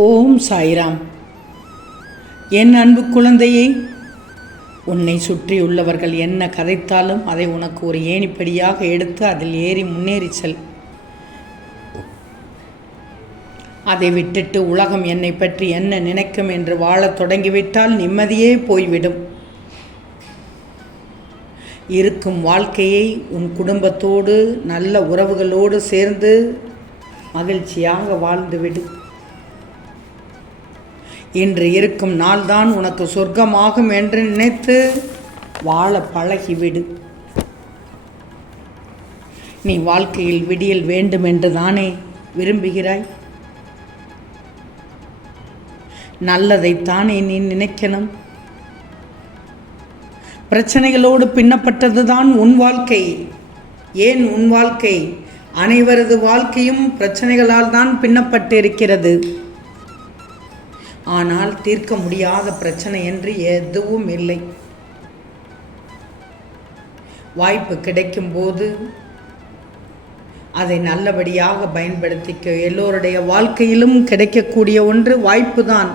ஓம் சாய்ராம். என் அன்பு குழந்தையே உன்னை சுற்றியுள்ளவர்கள் என்ன கதைத்தாலும் அதை உனக்கு ஒரு ஏணிப்படியாக எடுத்து அதில் ஏறி முன்னேறி செல். அதை விட்டுட்டு உலகம் என்னை பற்றி என்ன நினைக்கும் என்று வாழத் தொடங்கிவிட்டால் நிம்மதியே போய்விடும். இருக்கும் வாழ்க்கையை உன் குடும்பத்தோடு நல்ல உறவுகளோடு சேர்ந்து மகிழ்ச்சியாக வாழ்ந்துவிடும் இன்று இருக்கும் நாள்தான் உனக்கு சொர்க்கமாகும் என்று நினைத்து வாழ பழகிவிடு. நீ வாழ்க்கையில் விடியல் வேண்டும் என்று தானே விரும்புகிறாய்? நல்லதைத்தானே நீ நினைக்கணும். பிரச்சனைகளோடு பின்னப்பட்டதுதான் உன் வாழ்க்கை. ஏன் உன் வாழ்க்கை? அனைவரது வாழ்க்கையும் பிரச்சனைகளால் தான் பின்னப்பட்டிருக்கிறது. ஆனால் தீர்க்க முடியாத பிரச்சனை என்று எதுவும் இல்லை. வாய்ப்பு கிடைக்கும்போது அதை நல்லபடியாக பயன்படுத்திக்க எல்லோருடைய வாழ்க்கையிலும் கிடைக்கக்கூடிய ஒன்று வாய்ப்பு தான்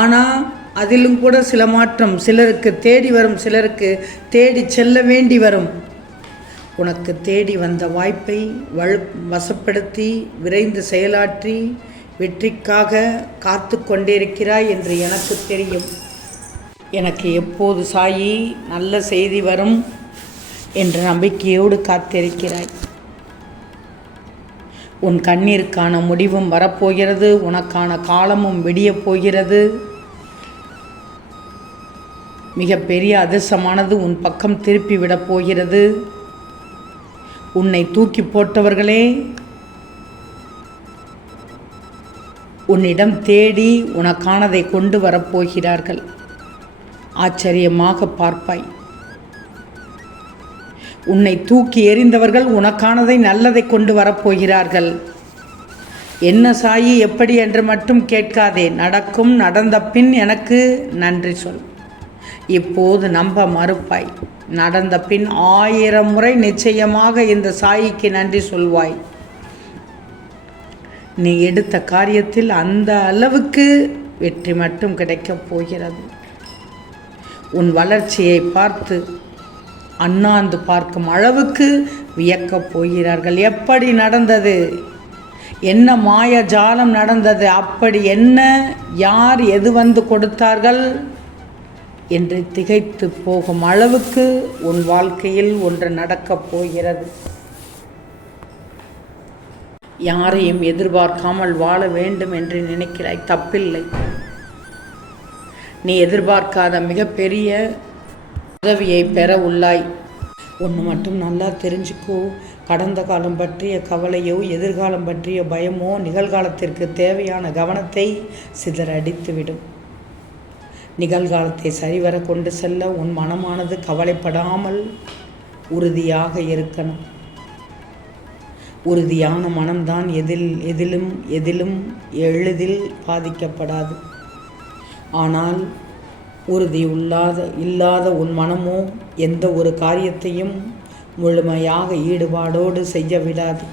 ஆனால் அதிலும் கூட சில மாற்றம். சிலருக்கு தேடி வரும் சிலருக்கு தேடி செல்ல வேண்டி வரும். உனக்கு தேடி வந்த வாய்ப்பை வலு வசப்படுத்தி விரைந்து செயலாற்றி வெற்றிக்காக காத்து கொண்டிருக்கிறாய் என்று எனக்கு தெரியும். எனக்கு எப்போது சாயி நல்ல செய்தி வரும் என்ற நம்பிக்கையோடு காத்திருக்கிறாய். உன் கண்ணீருக்கான முடிவும் வரப்போகிறது உனக்கான காலமும் விடியப் போகிறது. மிகப்பெரிய அதிர்ஷ்டமானது உன் பக்கம் திருப்பி விடப் போகிறது. உன்னை தூக்கி போட்டவர்களே உன்னிடம் தேடி உனக்கானதை கொண்டு வரப்போகிறார்கள். ஆச்சரியமாக பார்ப்பாய். உன்னை தூக்கி எறிந்தவர்கள் உனக்கானதை நல்லதை கொண்டு வரப்போகிறார்கள். என்ன சாயி எப்படி என்று மட்டும் கேட்காதே. நடக்கும் நடந்த பின் எனக்கு நன்றி சொல். இப்போது நம்ப மறுப்பாய். நடந்த பின் ஆயிரம் முறை நிச்சயமாக இந்த சாயிக்கு நன்றி சொல்வாய். நீ எடுத்த காரியத்தில் அந்த அளவுக்கு வெற்றி மட்டும் கிடைக்கப் போகிறது. உன் வளர்ச்சியை பார்த்து அண்ணாந்து பார்க்கும் அளவுக்கு வியக்கப் போகிறார்கள். எப்படி நடந்தது? என்ன மாய ஜாலம் நடந்தது? அப்படி என்ன யார் எது வந்து கொடுத்தார்கள்? என்று திகைத்து போகும் அளவுக்கு உன் வாழ்க்கையில் ஒன்று நடக்கப் போகிறது. யாரையும் எதிர்பார்க்காமல் வாழ வேண்டும் என்று நினைக்கிறாய். தப்பில்லை. நீ எதிர்பார்க்காத மிகப்பெரிய உதவியை பெற உள்ளாய். ஒன்று மட்டும் நல்லா தெரிஞ்சுக்கோ. கடந்த காலம் பற்றிய கவலையோ எதிர்காலம் பற்றிய பயமோ நிகழ்காலத்திற்கு தேவையான கவனத்தை சிதறடித்துவிடும் நிகழ்காலத்தை சரிவர கொண்டு செல்ல உன் மனமானது கவலைப்படாமல் உறுதியாக இருக்கணும். உறுதியான மனம்தான் எதில் எதிலும் எதிலும் எளிதில் பாதிக்கப்படாது. ஆனால் உறுதி உள்ளாத இல்லாத உன் மனமோ எந்த ஒரு காரியத்தையும் முழுமையாக ஈடுபாடோடு செய்ய விடாது.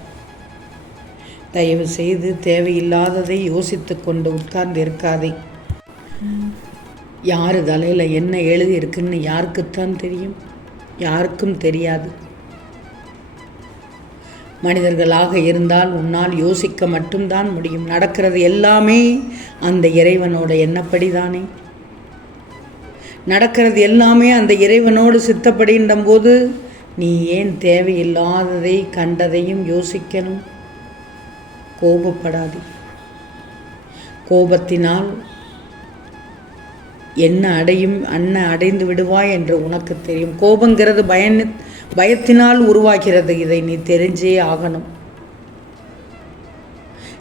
தயவு செய்து தேவையில்லாததை யோசித்து கொண்டு உட்கார்ந்து இருக்காதே யார் தலையில் என்ன எழுதியிருக்குன்னு யாருக்குத்தான் தெரியும். யாருக்கும் தெரியாது. மனிதர்களாக இருந்தால் உன்னால் யோசிக்க மட்டும்தான் முடியும். நடக்கிறது எல்லாமே அந்த இறைவனோட எண்ணப்படி தானே நடக்கிறது எல்லாமே அந்த இறைவனோடு சித்தப்படுகின்ற போது நீ ஏன் தேவையில்லாததை கண்டதையும் யோசிக்கணும்? கோபப்படாது. கோபத்தினால் என்ன அடையும் அன்ன அடைந்து விடுவாய் என்று உனக்கு தெரியும். கோபங்கிறது பயன் பயத்தினால் உருவாகிறது. இதை நீ தெரிஞ்சே ஆகணும்.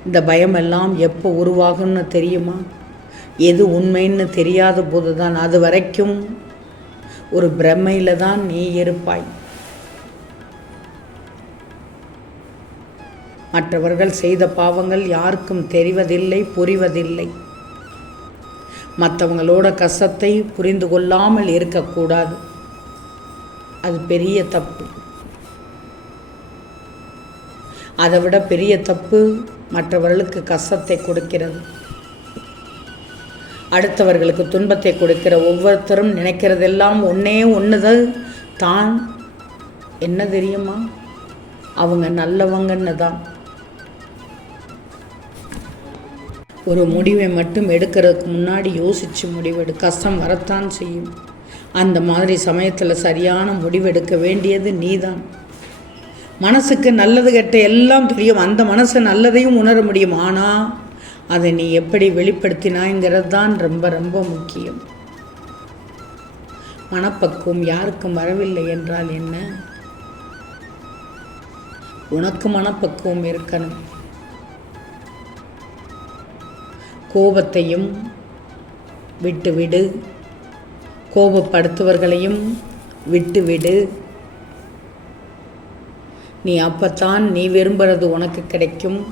இந்த பயம் எல்லாம் எப்போ உருவாகும்னு தெரியுமா? எது உண்மைன்னு தெரியாத போது தான் அது வரைக்கும் ஒரு பிரமையில் தான் நீ இருப்பாய். மற்றவர்கள் செய்த பாவங்கள் யாருக்கும் தெரிவதில்லை புரிவதில்லை. மற்றவங்களோட கஷ்டத்தை புரிந்து கொள்ளாமல் இருக்கக்கூடாது. அது பெரிய தப்பு. அதை விட பெரிய தப்பு மற்றவர்களுக்கு கஷ்டத்தை கொடுக்கிறது. அடுத்தவர்களுக்கு துன்பத்தை கொடுக்கிற ஒவ்வொருத்தரும் நினைக்கிறதெல்லாம் ஒன்றே ஒன்று தான் என்ன தெரியுமா? அவங்க நல்லவங்கன்னு தான் ஒரு முடிவை மட்டும் எடுக்கிறதுக்கு முன்னாடி யோசித்து முடிவெடு. கஷ்டம் வரத்தான் செய்யும். அந்த மாதிரி சமயத்தில் சரியான முடிவெடுக்க வேண்டியது நீதான். மனசுக்கு நல்லது கெட்ட எல்லாம் தெரியும் அந்த மனசு நல்லதையும் உணர முடியும். ஆனால் அதை நீ எப்படி வெளிப்படுத்தினாய்ங்கிறது தான் ரொம்ப ரொம்ப முக்கியம். மனப்பக்குவம் யாருக்கும் வரவில்லை என்றால் என்ன? உனக்கு மனப்பக்குவம் இருக்கணும். கோபத்தையும் விட்டுவிடு. கோபப்படுத்துவர்களையும் விட்டுவிடு. நீ அப்பத்தான் நீ விரும்புகிறது உனக்கு கிடைக்கும்.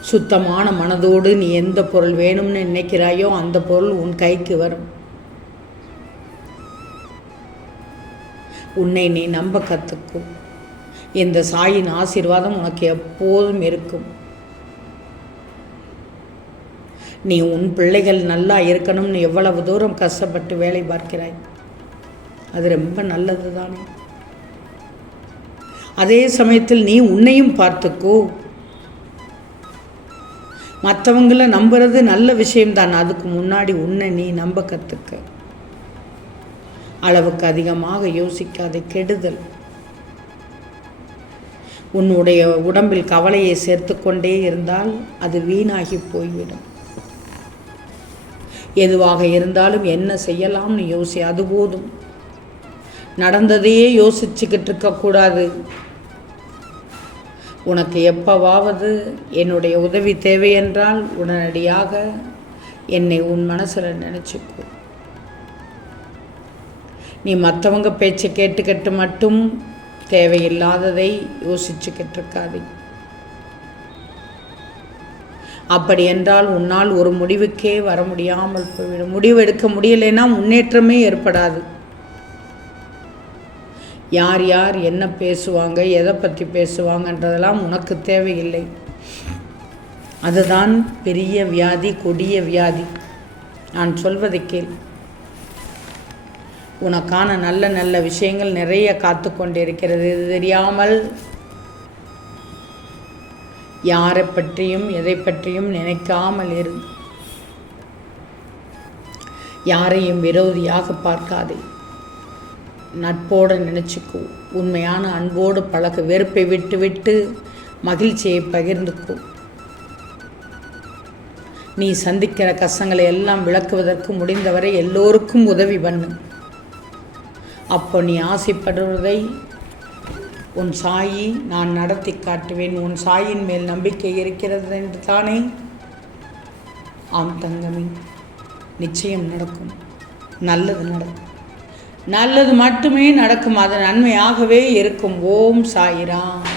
சுத்தமான மனதோடு நீ எந்த பொருள் வேணும்னு நினைக்கிறாயோ அந்த பொருள் உன் கைக்கு வரும். உன்னை நீ நம்ப கற்றுக்கும் இந்த சாயின் ஆசீர்வாதம் உனக்கு எப்போதும் இருக்கும். நீ உன் பிள்ளைகள் நல்லா இருக்கணும்னு எவ்வளவு தூரம் கஷ்டப்பட்டு வேலை பார்க்கிறாய்? அது ரொம்ப நல்லது தானே அதே சமயத்தில் நீ உன்னையும் பார்த்துக்கோ. மற்றவங்கள நம்புறது நல்ல விஷயம்தான். அதுக்கு முன்னாடி உன்னை நீ நம்ப கற்றுக்க அளவுக்கு அதிகமாக யோசிக்காத கெடுதல். உன்னுடைய உடம்பில் கவலையை சேர்த்து கொண்டே இருந்தால் அது வீணாகி போய்விடும். எதுவாக இருந்தாலும் என்ன செய்யலாம்னு யோசி அது போதும். நடந்ததையே யோசிச்சுக்கிட்டு இருக்கக்கூடாது. உனக்கு எப்போவாவது என்னுடைய உதவி தேவை என்றால் உடனடியாக என்னை உன் மனசில் நினச்சிக்கோ. நீ மற்றவங்க பேச்சை கேட்டுக்கிட்டு மட்டும் தேவையில்லாததை யோசிச்சுக்கிட்டு இருக்காதே அப்படி என்றால் உன்னால் ஒரு முடிவுக்கே வர முடியாமல் போய்விடும். முடிவு எடுக்க முடியலைன்னா முன்னேற்றமே ஏற்படாது. யார் யார் என்ன பேசுவாங்க எதை பற்றி பேசுவாங்கன்றதெல்லாம் உனக்கு தேவையில்லை. அதுதான் பெரிய வியாதி கொடிய வியாதி. நான் சொல்வதை கேள். உனக்கான நல்ல நல்ல விஷயங்கள் நிறைய காத்து கொண்டிருக்கிறது இது தெரியாமல் யாரை பற்றியும் எதை பற்றியும் நினைக்காமல் இரு. யாரையும் விரோதியாக பார்க்காதே. நட்போடு நினச்சிக்கோ. உண்மையான அன்போடு பழக வெறுப்பை விட்டு விட்டு மகிழ்ச்சியை பகிர்ந்துக்கோ. நீ சந்திக்கிற கஷ்டங்களை எல்லாம் விளக்குவதற்கு முடிந்தவரை எல்லோருக்கும் உதவி பண்ணு. அப்போ நீ ஆசைப்படுவதை உன் சாயி நான் நடத்தி காட்டுவேன். உன் சாயின் மேல் நம்பிக்கை இருக்கிறது என்று தானே? ஆம் தங்கமே நிச்சயம் நடக்கும். நல்லது நடக்கும். நல்லது மட்டுமே நடக்கும். அது நன்மையாகவே இருக்கும். ஓம் சாயிராம்.